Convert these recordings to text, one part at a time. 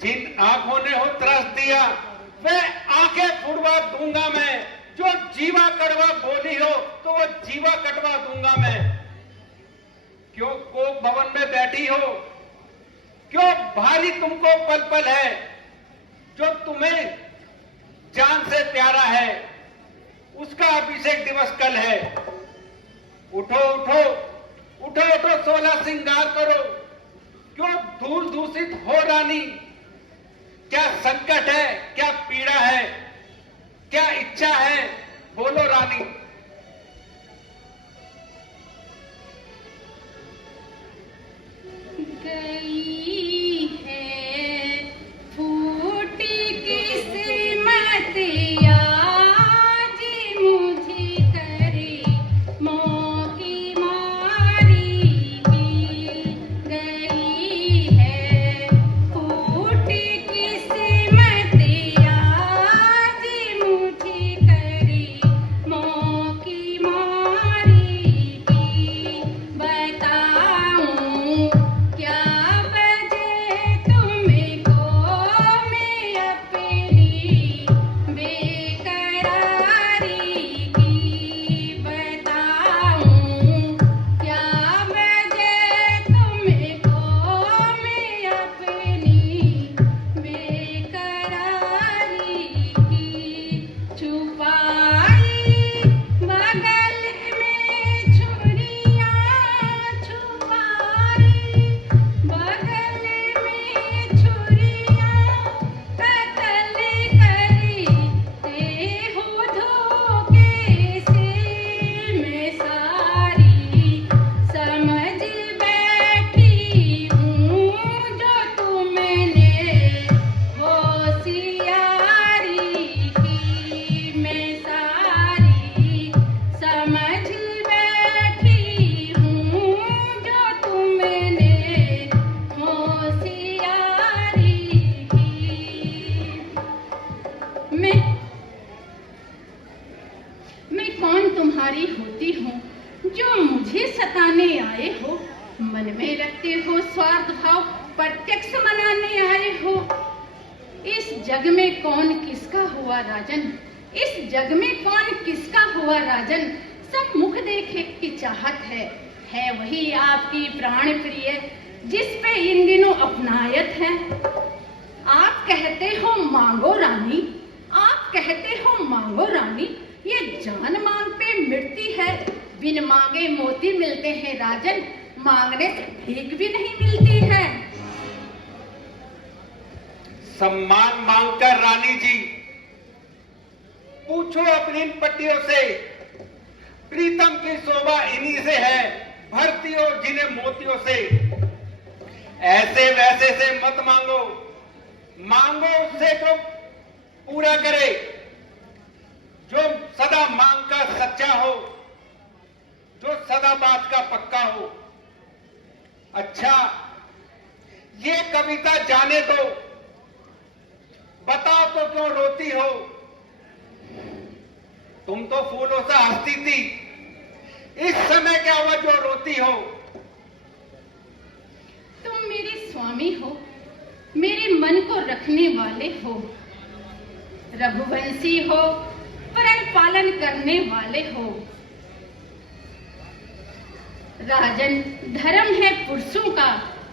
जिन आंखों ने हो त्रस दिया वे आंखें फुड़वा दूंगा मैं। जो जीवा कड़वा बोली हो तो वो जीवा कटवा दूंगा मैं। क्यों कोक भवन में बैठी हो, क्यों भारी तुमको पल पल है। जो तुम्हें जान से प्यारा है उसका अभिषेक दिवस कल है। उठो उठो उठो उठो 16 श्रृंगार करो। क्यों धूल दूषित हो रानी। क्या संकट है, क्या पीड़ा है, क्या इच्छा है, बोलो रानी। गई है फूटी किस्मत आज मुझे करे मौकी मारी भी। गई है फूटी किस्मत आज मुझे करे मौकी मारी भी। बताऊं क्या वजह तुमको मैं अपनी बेकरारी की। बताऊं क्या वजह तुमको मैं अपनी बेकरारी की। छुपाई बगल में छुरियां, छुपाई बगल में छुरियां, कत्ल करते हो धोखे से। मैं सारी समझ बैठी हूँ जो तुमने होशियारी की। मैं सारी समझ बैठी हूँ जो तुमने होशियारी की। मैं कौन तुम्हारी होती हूँ जो मुझे सताने आए हो। मन में रखते हो स्वार्थ भाव प्रत्यक्ष मनाने आए हो। इस जग में कौन किसका हुआ राजन, इस जग में कौन किसका हुआ राजन। सब मुख देखे की चाहत है वही आपकी प्राण प्रिय जिस पे इन दिनों अपनायत है। आप कहते हो मांगो रानी, आप कहते हो मांगो रानी। ये जान मांग पे मिटती है, बिन मांगे मोती मिलते हैं राजन। मांगने से भीख भी नहीं मिलती है। सम्मान मांगकर रानी जी पूछो अपनी इन पट्टियों से। प्रीतम की शोभा इन्हीं से है, भरती हो जिन्हें मोतियों से। ऐसे वैसे से मत मांगो, मांगो उससे जो पूरा करे, जो सदा मांग का सच्चा हो, जो सदा बात का पक्का हो। अच्छा ये कविता जाने दो, बताओ तो क्यों रोती हो। तुम तो फूलों से हंसती थी, इस समय क्या हुआ जो रोती हो। तुम मेरे स्वामी हो, मेरे मन को रखने वाले हो। रघुवंशी हो, प्रण पालन करने वाले हो। राजन धर्म है पुरुषों का,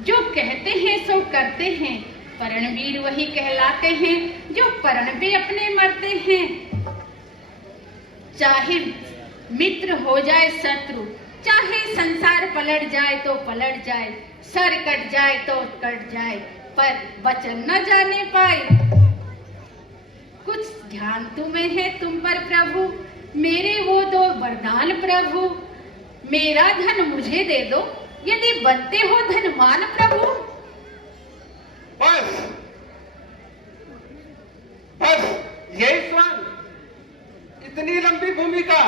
जो कहते हैं सो करते हैं। परणवीर वही कहलाते हैं जो परण पे अपने मरते हैं। चाहे मित्र हो जाए शत्रु, चाहे संसार पलट जाए तो पलट जाए, सर कट जाए तो कट जाए, पर वचन न जाने पाए। कुछ ध्यान तुम्हें है तुम पर प्रभु, मेरे वो दो वरदान प्रभु। मेरा धन मुझे दे दो, यदि बनते हो धनवान प्रभु। बस बस यही स्वान, इतनी लंबी भूमिका,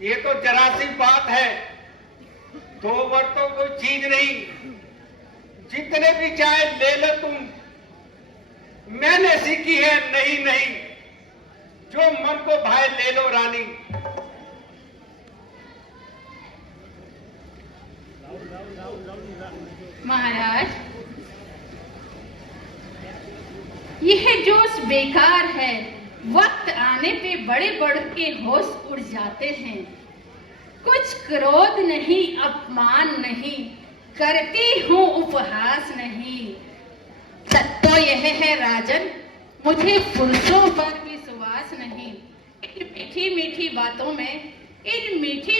ये तो जरा सी बात है। 2 वर्ड तो कोई चीज नहीं, जितने भी चाहे ले लो तुम। मैंने सीखी है नहीं नहीं, जो मन को भाए ले लो रानी। महाराज यह जोश बेकार है, वक्त आने पे बड़े बड़ के होश उड़ जाते हैं। कुछ क्रोध नहीं, अपमान नहीं, करती हूँ उपहास नहीं। सच तो यह है राजन, मुझे पुरुषों पर विश्वास नहीं। इन मीठी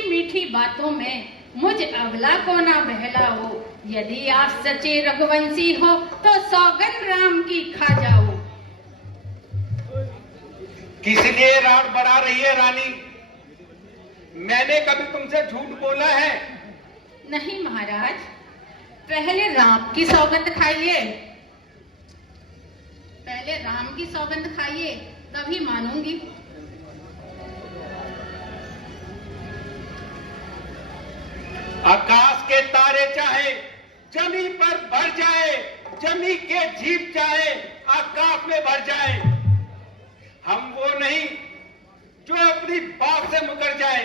मीठी बातों में मुझ अबला को ना बहलाओ। यदि आप सच्चे रघुवंशी हो तो सौगंध राम की खा जाओ। किस लिए रात बढ़ा रही है रानी? मैंने कभी तुमसे झूठ बोला है? नहीं महाराज, पहले राम की सौगंध खाइए, पहले राम की सौगंध खाइए, तभी मानूंगी। आकाश के तारे चाहे जमी पर भर जाए, जमी के जीव चाहे आकाश में भर जाए, हम वो नहीं जो अपनी बात से मुकर जाए।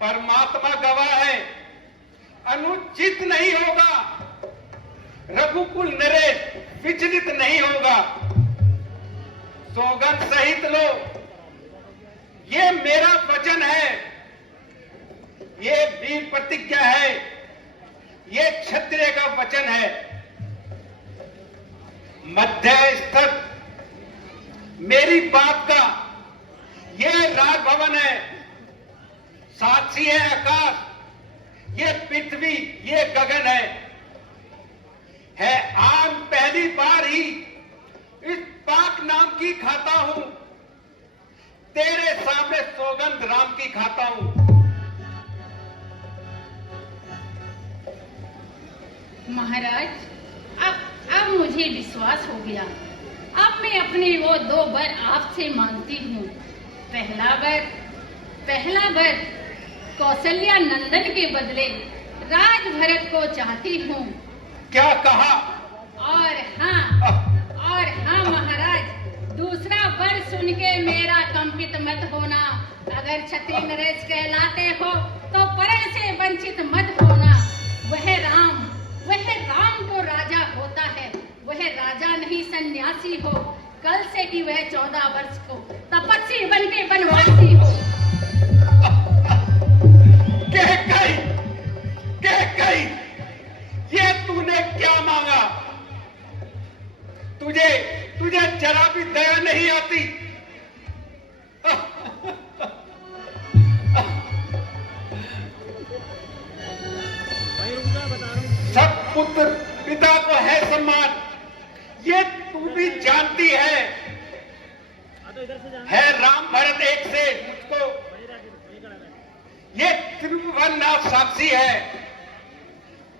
परमात्मा गवाह है, अनुचित नहीं होगा, रघुकुल नरेश विचलित नहीं होगा। सौगंध सहित लो, ये मेरा वचन है, ये वीर प्रतिज्ञा है, ये क्षत्रिय का वचन है। मध्यस्थ मेरी बात का ये राजभवन है, साक्षी है आकाश, ये पृथ्वी, ये गगन है आज पहली बार ही इस पाक नाम की खाता हूं, तेरे सामने सौगंध राम की खाता हूं। महाराज, अब मुझे विश्वास हो गया। अब मैं अपने वो 2 वर आपसे मांगती हूँ। पहला वर कौशल्या नंदन के बदले राज भरत को चाहती हूँ। क्या कहा? और हाँ महाराज, दूसरा वर सुन के मेरा कंपित मत होना। अगर क्षत्रिय नरेश कहलाते हो तो परण से वंचित मत होना। वह राम तो राजा होता है, वह राजा नहीं सन्यासी हो। कल से ही वह 14 वर्ष को तपस्वी बन के वनवासी हो। कह गई, ये तूने क्या मांगा? तुझे जरा भी दया नहीं आती? सब पुत्र पिता को है सम्मान, ये तू भी जानती है राम भरत एक से मुझको ये त्रिभुवननाथ साक्षी है।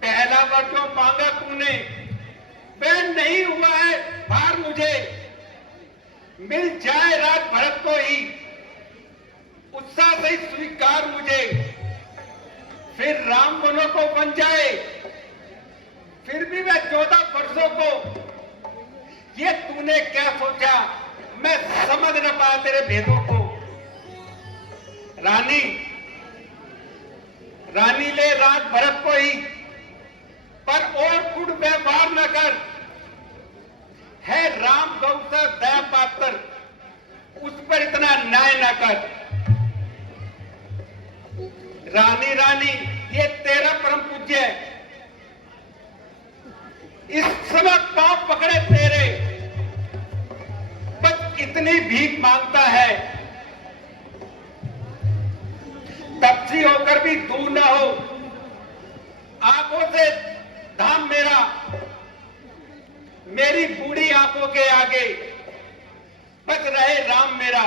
पहला वर जो मांगा तूने वह नहीं हुआ है भार, मुझे मिल जाए राज भरत को ही उत्साह से स्वीकार मुझे। फिर राम वनों को बन जाए, फिर भी मैं 14 वर्षों को। ये तूने क्या सोचा? मैं समझ न पाया तेरे भेदों को। रानी ले राज भरत को ही, पर और कुड़ व्यवहार न कर। है राम गौ सा दया पात्र, उस पर इतना न्याय न कर। रानी ये तेरा परम पूज्य है, इस समय पांव पकड़े तेरे, बस इतनी भीख मांगता है। तपसी होकर भी दूर न हो, आंखों से धाम मेरा, मेरी बूढ़ी आंखों के आगे बच रहे राम मेरा।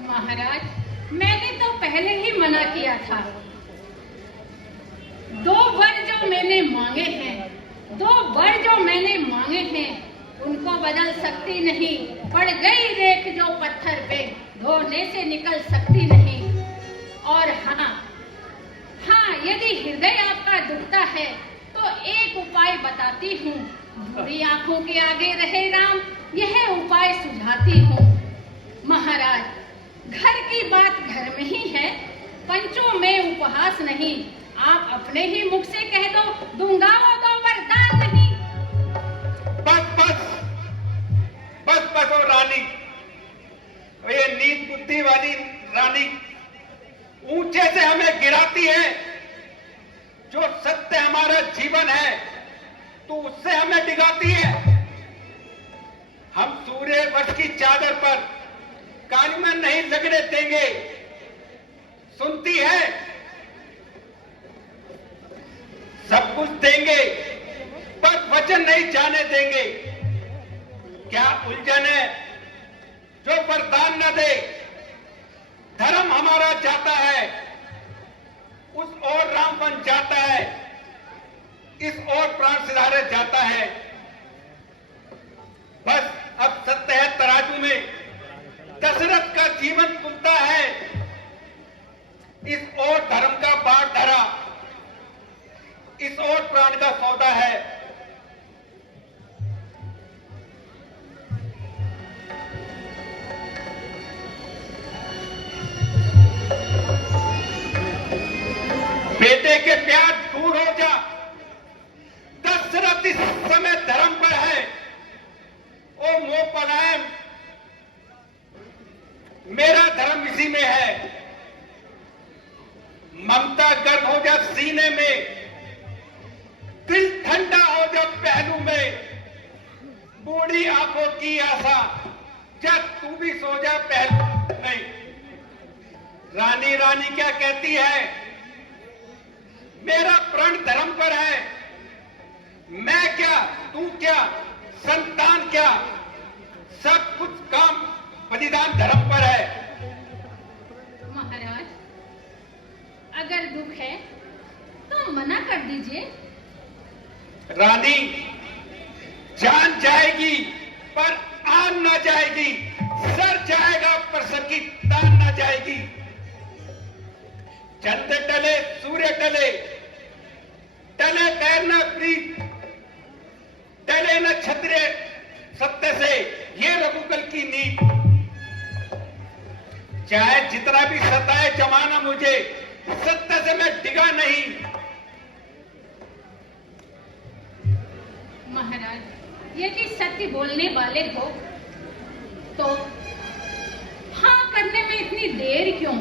महाराज, मैंने तो पहले ही मना किया था। 2 वर जो मैंने मांगे हैं, उनको बदल सकती नहीं। पड़ गई रेख जो पत्थर पे, धोने से निकल सकती नहीं। और हाँ, यदि हृदय आपका दुखता है तो एक उपाय बताती हूँ। बुरी आंखों के आगे रहे राम, यह उपाय सुझाती हूँ। महाराज, घर की बात घर में ही है, पंचों में उपहास नहीं। आप अपने ही मुख से कह दो, दूंगा वो 2 वरदान नहीं। हमारा जीवन है, तू उससे हमें डिगाती है। हम सूर्य वश की चादर पर कान में नहीं लगने देंगे। सुनती है? सब कुछ देंगे पर वचन नहीं जाने देंगे। क्या उलझन है जो वरदान न दे? धर्म हमारा जाता है, उस ओर राम बन जाता है, इस ओर प्राण सिधारे जाता है। बस अब सत्य है तराजू में, दशरथ का जीवन तुलता है। इस ओर धर्म का बाढ़ धरा, इस ओर प्राण का सौदा है। बेटे के प्यार दूर हो जा, दशरथ इस समय धर्म पर है। ओ मोह पलायन, मेरा धर्म इसी में है। ममता गर्भ हो जा सीने में, दिल ठंडा हो जा पहलू में। बूढ़ी आंखों की आशा, जब तू भी सो जा पहलू में। रानी रानी क्या कहती है? मेरा प्रण धर्म पर है। मैं क्या, तू क्या, संतान क्या, सब कुछ काम बलिदान धर्म पर है। महाराज, अगर दुख है तो मना कर दीजिए। रानी, जान जाएगी पर आन ना जाएगी, सर जाएगा पर सर की तान ना जाएगी। चंद्र टले सूर्य टले, टले पैर न प्रीत, टले न क्षत्रिय सत्य से, ये रघुकुल की नीत। चाहे जितना भी सताए जमाना मुझे, सत्य से मैं डिगा नहीं। महाराज, यदि सत्य बोलने वाले हो तो हाँ करने में इतनी देर क्यों?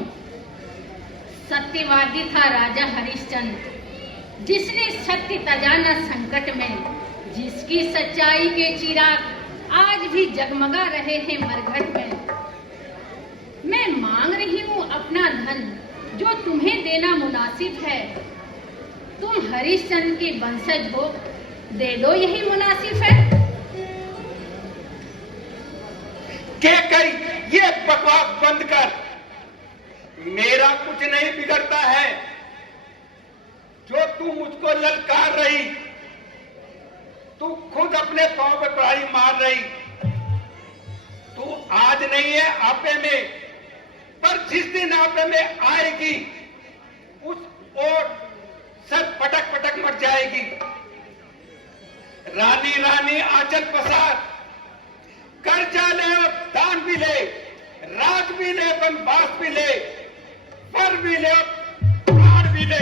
सत्यवादी था राजा हरिश्चंद्र, जिसने सत्य तजा न संकट में, जिसकी सच्चाई के चिराग आज भी जगमगा रहे हैं मरघट में। मैं मांग रही हूँ अपना धन, जो तुम्हें देना मुनासिब है। तुम हरिश्चंद्र के वंशज हो, दे दो, यही मुनासिब है। क्या करी ये बकवास बंद कर। मेरा कुछ नहीं बिगड़ता है जो तू मुझको ललकार रही। तू खुद अपने पांव पे कुल्हाड़ी मार रही। तू आज नहीं है आपे में, पर जिस दिन आपे में आएगी उस ओर सर पटक पटक मर जाएगी। रानी रानी आंचल पसार, कर्जा ले और दान भी ले, राज भी ले, वनवास भी ले, फर भी ले और प्राण भी ले।